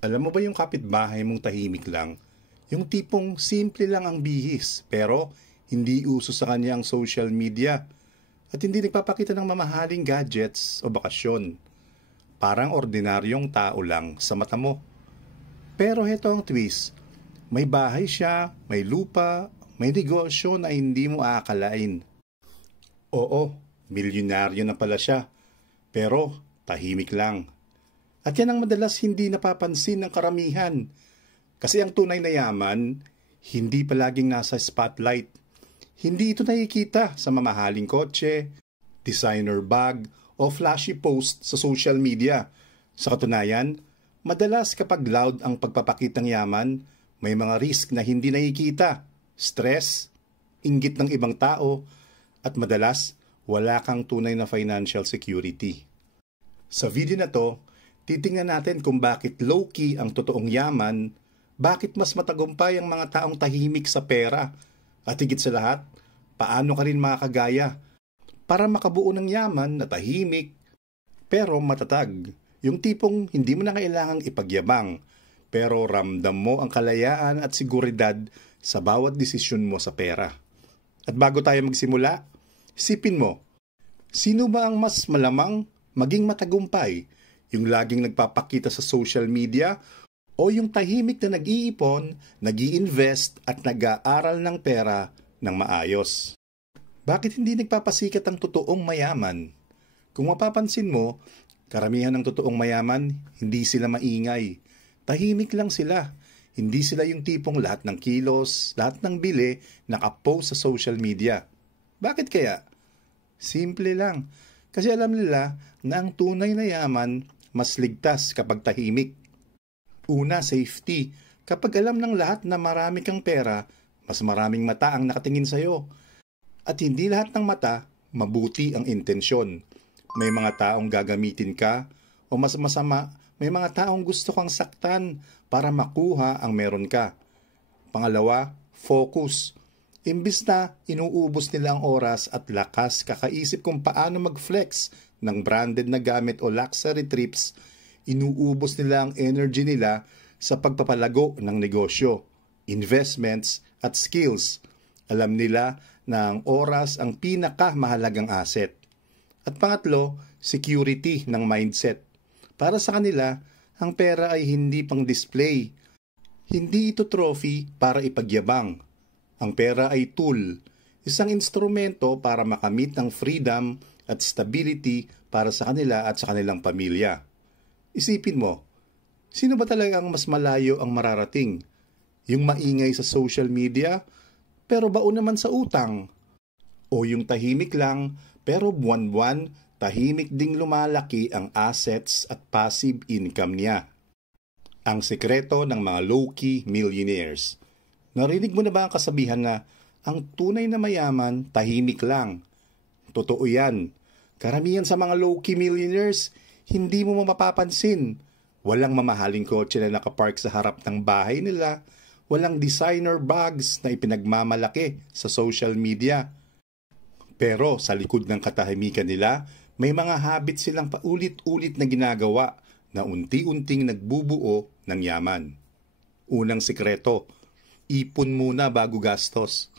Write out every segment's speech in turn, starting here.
Alam mo ba yung kapitbahay mong tahimik lang? Yung tipong simple lang ang bihis, pero hindi uso sa kanya ang social media at hindi nagpapakita ng mamahaling gadgets o bakasyon. Parang ordinaryong tao lang sa mata mo. Pero heto ang twist. May bahay siya, may lupa, may negosyo na hindi mo aakalain. Oo, milyonaryo na pala siya, pero tahimik lang. At yan ang madalas hindi napapansin ng karamihan. Kasi ang tunay na yaman, hindi palaging nasa spotlight. Hindi ito nakikita sa mamahaling kotse, designer bag, o flashy post sa social media. Sa katunayan, madalas kapag loud ang pagpapakitang yaman, may mga risk na hindi nakikita, stress, inggit ng ibang tao, at madalas wala kang tunay na financial security. Sa video na to, titingnan natin kung bakit low-key ang totoong yaman, bakit mas matagumpay ang mga taong tahimik sa pera, at higit sa lahat, paano ka rin makakagaya para makabuo ng yaman na tahimik pero matatag. Yung tipong hindi mo na kailangang ipagyabang, pero ramdam mo ang kalayaan at seguridad sa bawat desisyon mo sa pera. At bago tayo magsimula, isipin mo, sino ba ang mas malamang maging matagumpay? Yung laging nagpapakita sa social media o yung tahimik na nag-iipon, nag-i-invest at nag-aaral ng pera ng maayos? Bakit hindi nagpapasikat ang totoong mayaman? Kung mapapansin mo, karamihan ng totoong mayaman, hindi sila maingay. Tahimik lang sila. Hindi sila yung tipong lahat ng kilos, lahat ng bili, nakapost sa social media. Bakit kaya? Simple lang. Kasi alam nila na ang tunay na yaman mas ligtas kapag tahimik. Una, safety. Kapag alam ng lahat na marami kang pera, mas maraming mata ang nakatingin sa'yo. At hindi lahat ng mata, mabuti ang intensyon. May mga taong gagamitin ka, o mas masama, may mga taong gusto kang saktan para makuha ang meron ka. Pangalawa, focus. Imbis na inuubos nila ang oras at lakas kakaisip kung paano mag-flex ng branded na gamit o luxury trips, inuubos nila ang energy nila sa pagpapalago ng negosyo, investments at skills. Alam nila na ang oras ang pinakamahalagang asset. At pangatlo, security ng mindset. Para sa kanila, ang pera ay hindi pang display. Hindi ito trophy para ipagyabang. Ang pera ay tool, isang instrumento para makamit ang freedom at stability para sa kanila at sa kanilang pamilya. Isipin mo, sino ba talaga ang mas malayo ang mararating? Yung maingay sa social media, pero baon naman sa utang? O yung tahimik lang, pero buwan-buwan, tahimik ding lumalaki ang assets at passive income niya? Ang sekreto ng mga low-key millionaires. Narinig mo na ba ang kasabihan na ang tunay na mayaman, tahimik lang? Totoo yan. Karamihan sa mga low-key millionaires, hindi mo mapapansin. Walang mamahaling kotse na nakapark sa harap ng bahay nila. Walang designer bags na ipinagmamalaki sa social media. Pero sa likod ng katahimikan nila, may mga habits silang paulit-ulit na ginagawa na unti-unting nagbubuo ng yaman. Unang sikreto, ipon muna bago gastos.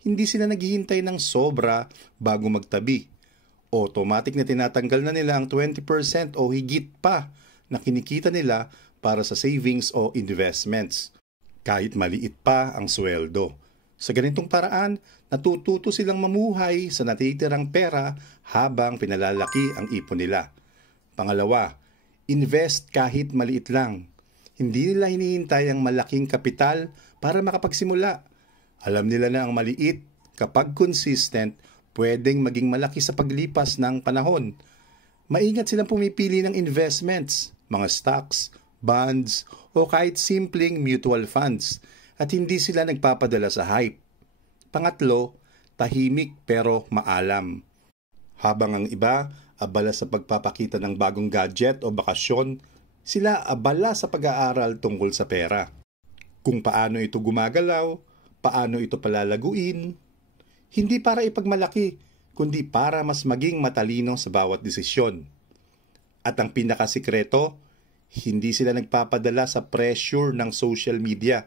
Hindi sila naghihintay ng sobra bago magtabi. Automatic na tinatanggal na nila ang 20% o higit pa na kinikita nila para sa savings o investments. Kahit maliit pa ang sweldo. Sa ganitong paraan, natututo silang mamuhay sa natitirang pera habang pinalalaki ang ipon nila. Pangalawa, invest kahit maliit lang. Hindi nila hinihintay ang malaking kapital para makapagsimula. Alam nila na ang maliit, kapag consistent, pwedeng maging malaki sa paglipas ng panahon. Maingat silang pumipili ng investments, mga stocks, bonds, o kahit simpleng mutual funds, at hindi sila nagpapadala sa hype. Pangatlo, tahimik pero maalam. Habang ang iba abala sa pagpapakita ng bagong gadget o bakasyon, sila abala sa pag-aaral tungkol sa pera. Kung paano ito gumagalaw, paano ito palalaguin. Hindi para ipagmalaki, kundi para mas maging matalino sa bawat desisyon. At ang pinakasikreto, Hindi sila nagpapadala sa pressure ng social media.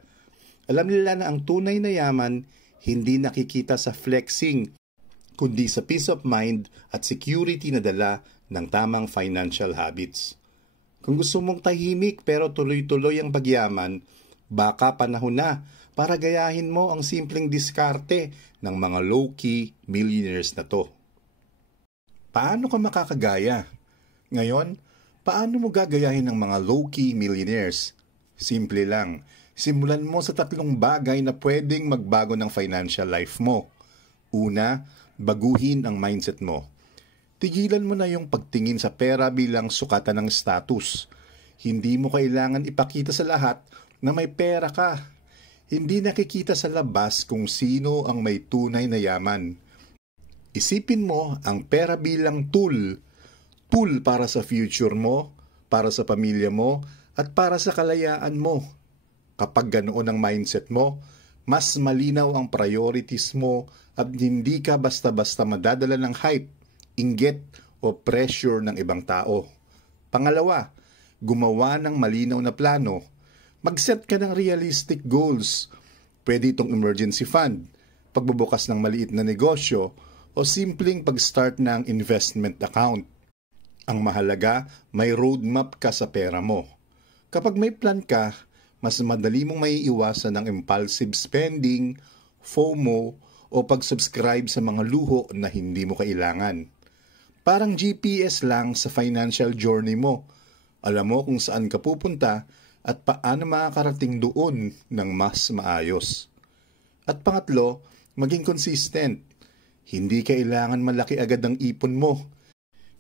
Alam nila na ang tunay na yaman hindi nakikita sa flexing, kundi sa peace of mind at security na dala ng tamang financial habits. Kung gusto mong tahimik pero tuloy-tuloy ang pagyaman, baka panahon na para gayahin mo ang simpleng diskarte ng mga low-key millionaires na to. Paano ka makakagaya? Ngayon, paano mo gagayahin ng mga low-key millionaires? Simple lang. Simulan mo sa 3 bagay na pwedeng magbago ng financial life mo. Una, baguhin ang mindset mo. Tigilan mo na yung pagtingin sa pera bilang sukatan ng status. Hindi mo kailangan ipakita sa lahat na may pera ka. Hindi nakikita sa labas kung sino ang may tunay na yaman. Isipin mo ang pera bilang tool. Tool para sa future mo, para sa pamilya mo, at para sa kalayaan mo. Kapag ganoon ang mindset mo, mas malinaw ang priorities mo at hindi ka basta-basta madadala ng hype, inggit o pressure ng ibang tao. Pangalawa, gumawa ng malinaw na plano. Mag-set ka ng realistic goals. Pwede itong emergency fund, pagbubukas ng maliit na negosyo, o simpleng pag-start ng investment account. Ang mahalaga, may roadmap ka sa pera mo. Kapag may plan ka, mas madali mong maiiwasan ng impulsive spending, FOMO, o pag-subscribe sa mga luho na hindi mo kailangan. Parang GPS lang sa financial journey mo. Alam mo kung saan ka pupunta at paano makakarating doon ng mas maayos. At pangatlo, maging consistent. Hindi kailangan malaki agad ang ipon mo.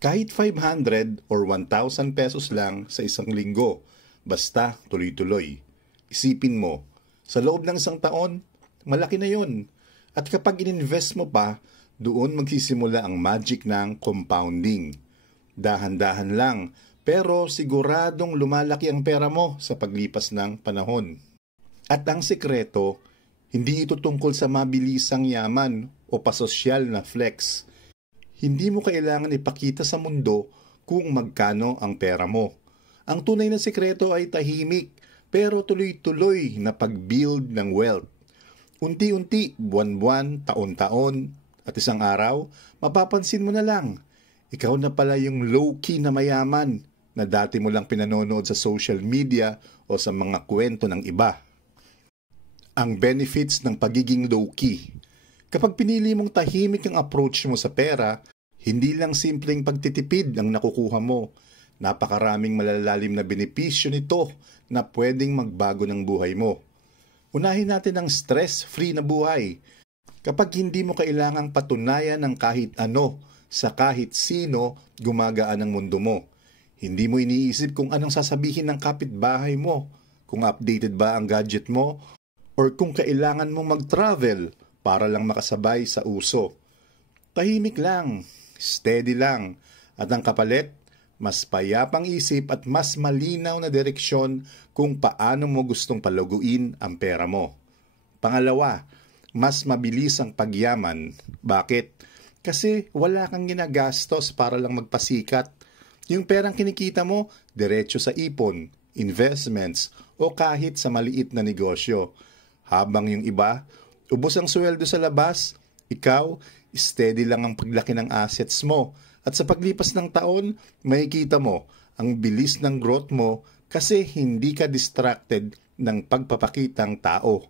Kahit 500 or 1,000 pesos lang sa isang linggo, basta tuloy-tuloy. Isipin mo, sa loob ng 1 taon, malaki na yon. At kapag ininvest mo pa, doon magsisimula ang magic ng compounding. Dahan-dahan lang, pero siguradong lumalaki ang pera mo sa paglipas ng panahon. At ang sikreto, hindi ito tungkol sa mabilisang yaman o pasosyal na flex. Hindi mo kailangan ipakita sa mundo kung magkano ang pera mo. Ang tunay na sikreto ay tahimik, pero tuloy-tuloy na pag-build ng wealth. Unti-unti, buwan-buwan, taon-taon, at isang araw, mapapansin mo na lang, ikaw na pala yung low-key na mayaman na dati mo lang pinanonood sa social media o sa mga kwento ng iba. Ang benefits ng pagiging low-key. Kapag pinili mong tahimik ang approach mo sa pera, hindi lang simpleng pagtitipid ang nakukuha mo. Napakaraming malalalim na benepisyo nito na pwedeng magbago ng buhay mo. Unahin natin ang stress-free na buhay. Kapag hindi mo kailangang patunayan ng kahit ano sa kahit sino, gumagaan ang mundo mo. Hindi mo iniisip kung anong sasabihin ng kapitbahay mo, kung updated ba ang gadget mo, or kung kailangan mong mag-travel para lang makasabay sa uso. Tahimik lang, steady lang, at ang kapalit, mas payapang isip at mas malinaw na direksyon kung paano mo gustong paluguin ang pera mo. Pangalawa, mas mabilis ang pagyaman. Bakit? Kasi wala kang ginagastos para lang magpasikat. Yung perang kinikita mo, diretso sa ipon, investments, o kahit sa maliit na negosyo. Habang yung iba, ubos ang sweldo sa labas, ikaw, steady lang ang paglaki ng assets mo. At sa paglipas ng taon, makikita mo ang bilis ng growth mo kasi hindi ka distracted ng pagpapakitang tao.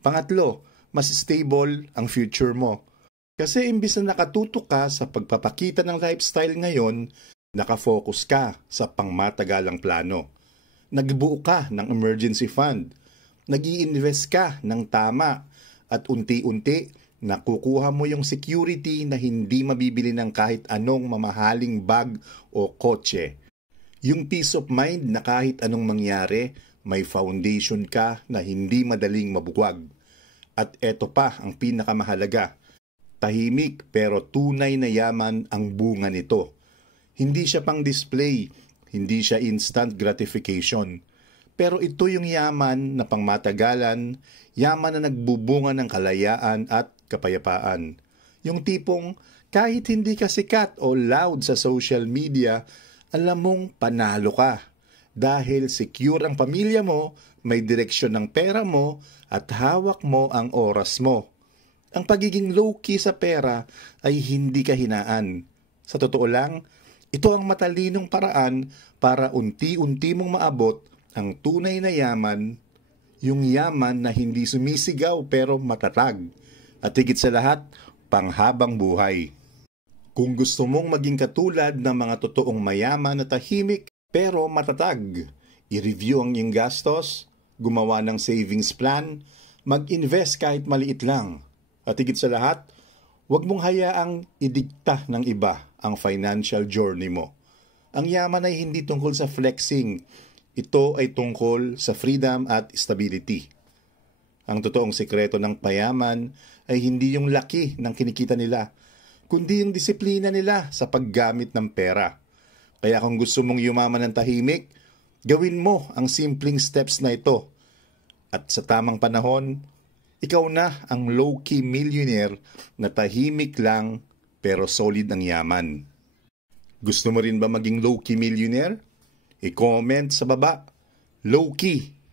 Pangatlo, mas stable ang future mo. Kasi imbis na nakatutok ka sa pagpapakita ng lifestyle ngayon, nakafocus ka sa pangmatagalang plano. Nagbuo ka ng emergency fund. Nag-i-invest ka ng tama. At unti-unti, nakukuha mo yung security na hindi mabibili ng kahit anong mamahaling bag o kotse. Yung peace of mind na kahit anong mangyari, may foundation ka na hindi madaling mabuwag. At eto pa ang pinakamahalaga. Tahimik pero tunay na yaman ang bunga nito. Hindi siya pang display, hindi siya instant gratification. Pero ito yung yaman na pangmatagalan, yaman na nagbubunga ng kalayaan at kapayapaan. Yung tipong kahit hindi ka sikat o loud sa social media, alam mong panalo ka. Dahil secure ang pamilya mo, may direksyon ng pera mo, at hawak mo ang oras mo. Ang pagiging low-key sa pera ay hindi kahinaan. Sa totoo lang, ito ang matalinong paraan para unti-unti mong maabot ang tunay na yaman, yung yaman na hindi sumisigaw pero matatag. At higit sa lahat, panghabang buhay. Kung gusto mong maging katulad ng mga totoong mayaman na tahimik pero matatag, i-review ang iyong gastos, gumawa ng savings plan, mag-invest kahit maliit lang. At higit sa lahat, huwag mong hayaang idikta ng iba ang financial journey mo. Ang yaman ay hindi tungkol sa flexing. Ito ay tungkol sa freedom at stability. Ang totoong sekreto ng payaman ay hindi yung laki ng kinikita nila, kundi yung disiplina nila sa paggamit ng pera. Kaya kung gusto mong yumaman ng tahimik, gawin mo ang simpleng steps na ito. At sa tamang panahon, ikaw na ang low-key millionaire na tahimik lang pero solid ang yaman. Gusto mo rin ba maging low-key millionaire? I-comment sa baba. Low-key